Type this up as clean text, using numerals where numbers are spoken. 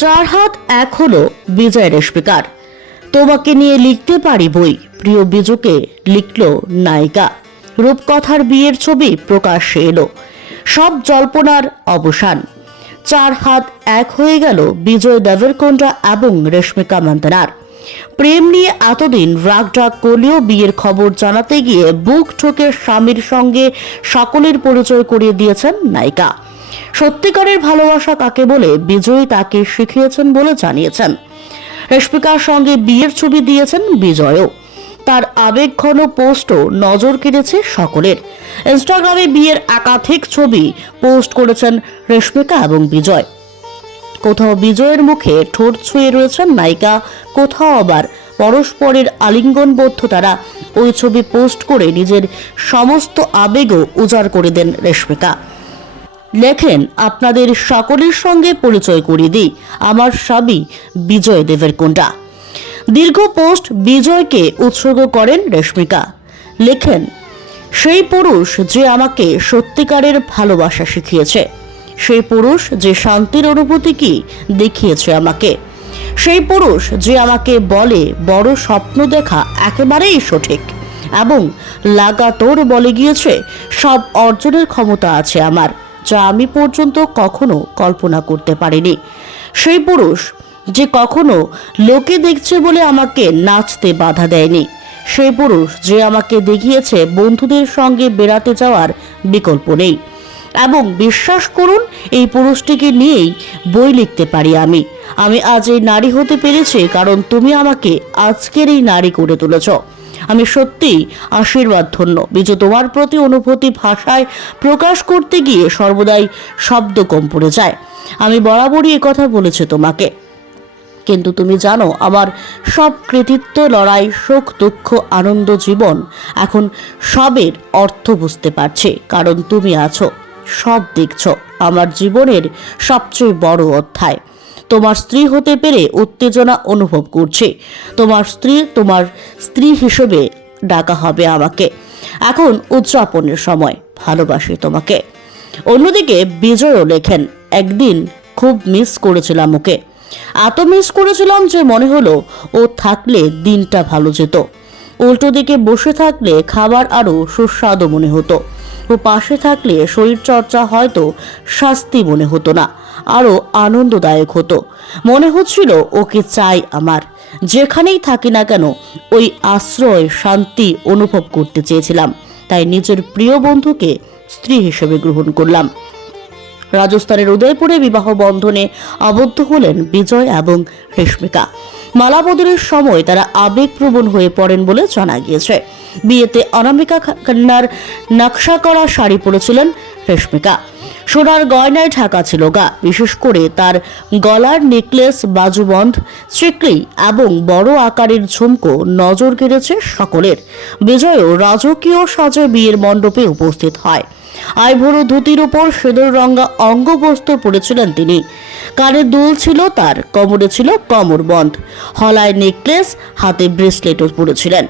চার হাত এক হলো বিজয় রেশমিকার। তোমাকে নিয়ে লিখতে পারি বই, প্রিয় বিজুকে লিখল নায়িকা। রূপকথার বিয়ের ছবি প্রকাশ্যে এলো, সব জল্পনার অবসান। চার হাত এক হয়ে গেল বিজয় দেবরকোন্ডা এবং রেশমিকা মন্দনার। প্রেম নিয়ে এতদিন রাগঢাক করলেও বিয়ের খবর জানাতে গিয়ে বুক ঠোকে স্বামীর সঙ্গে সকলের পরিচয় করিয়ে দিয়েছেন নায়িকা। সত্যিকারের ভালোবাসা কাকে বলে বিজয় তাকে শিখিয়েছেন বলে জানিয়েছেন। রেশমিকার সঙ্গে বিয়ের ছবি দিয়েছেন বিজয়ও। তার আবেগঘন পোস্টও নজর কেড়েছে সকলের। ইনস্টাগ্রামে বিয়ের একাধিক ছবি পোস্ট করেছেন রেশমিকা এবং বিজয়। কোথাও বিজয়ের মুখে ঠোঁট ছুঁয়ে রয়েছেন নায়িকা, কোথাও আবার পরস্পরের আলিঙ্গনবদ্ধ তারা ওই ছবি পোস্ট করে নিজের সমস্ত আবেগও উজাড় করে দেন রেশমিকা। লেখেন, আপনাদের সকলের সঙ্গে পরিচয় করিয়ে দিই, আমার স্বামী বিজয় দেবরকোন্ডা। দীর্ঘ পোস্ট বিজয়কে উৎসর্গ করেন রেশমিকা। লেখেন, সেই পুরুষ যে আমাকে সত্যিকারের ভালোবাসা শিখিয়েছে, সেই পুরুষ যে শান্তির অনুভূতি কি দেখিয়েছে আমাকে, সেই পুরুষ যে আমাকে বলে বড় স্বপ্ন দেখা একেবারেই সঠিক এবং লাগাতার বলে গিয়েছে সব অর্জনের ক্ষমতা আছে আমার, যা আমি পর্যন্ত কখনো কল্পনা করতে পারিনি। সেই পুরুষ যে কখনো লোকে দেখছে বলে আমাকে নাচতে বাধা দেয়নি, সেই পুরুষ যে আমাকে দেখিয়েছে বন্ধুদের সঙ্গে বেড়াতে যাওয়ার বিকল্প নেই। এবং বিশ্বাস করুন, এই পুরুষটিকে নিয়েই বই লিখতে পারি আমি। আমি আজ এই নারী হতে পেরেছি কারণ তুমি আমাকে আজকের এই নারী করে তুলেছ। আমি সত্যিই আশীর্বাদ ধন্য বিজু। তোমার প্রতি অনুভূতি ভাষায় প্রকাশ করতে গিয়ে সর্বদাই শব্দ কম পড়ে যায়। আমি বরাবরই কথা বলেছি তোমাকে, কিন্তু তুমি জানো আমার সব কৃতিত্ব, লড়াই, সুখ, দুঃখ, আনন্দ, জীবন এখন সবের অর্থ বুঝতে পারছি কারণ তুমি আছো, সব দেখছো। আমার জীবনের সবচেয়ে বড় অধ্যায়। তোমার স্ত্রী হতে পেরে উত্তেজনা অনুভব করছি। তোমার স্ত্রী হিসেবে ডাকা হবে আমাকে। এখন উদযাপনের সময়, ভালোবাসি তোমাকে। অন্যদিকে বিজয়ও লেখেন, একদিন খুব মিস করেছিলাম ওকে, এত মিস করেছিলাম যে মনে হলো ও থাকলে দিনটা ভালো যেত। উল্টো দিকে বসে থাকলে খাবার আরো সুস্বাদু মনে হতো। ও পাশে থাকলে শরীর চর্চা হয়তো শাস্তি মনে হতো না, আরো আনন্দদায়ক হতো। মনে হচ্ছিল ওকে চাই আমার। যেখানেই থাকি না কেন ওই আশ্রয়, শান্তি অনুভব করতে চেয়েছিলাম। তাই নিজের প্রিয় বন্ধুকে স্ত্রী হিসেবে গ্রহণ করলাম। রাজস্থানের উদয়পুরে বিবাহ বন্ধনে আবদ্ধ হলেন বিজয় এবং রেশমিকা। মালা বদলের সময় তারা আবেগপ্রবণ হয়ে পড়েন বলে জানা গিয়েছে। বিয়েতে অনামিকা খান্নার নকশা করা শাড়ি পরেছিলেন রেশমিকা। সোনার গয়নায় ঢাকা ছিল গা, বিশেষ করে তার গলার নেকলেস, বাজুবন্ধ, চিকলি এবং বড় আকারের ঝুমকো নজর কেড়েছে সকলের। বিজয়ও রাজকীয় সাজে বিয়ের মণ্ডপে উপস্থিত হয়। আইভরো ধুতির উপর সিঁদুর রঙা অঙ্গবস্ত্র পরেছিলেন তিনি। কানে দুল ছিল তার, কোমরে ছিল কোমরবন্ধ, হলায় নেকলেস, হাতে ব্রেসলেটও পরেছিলেন।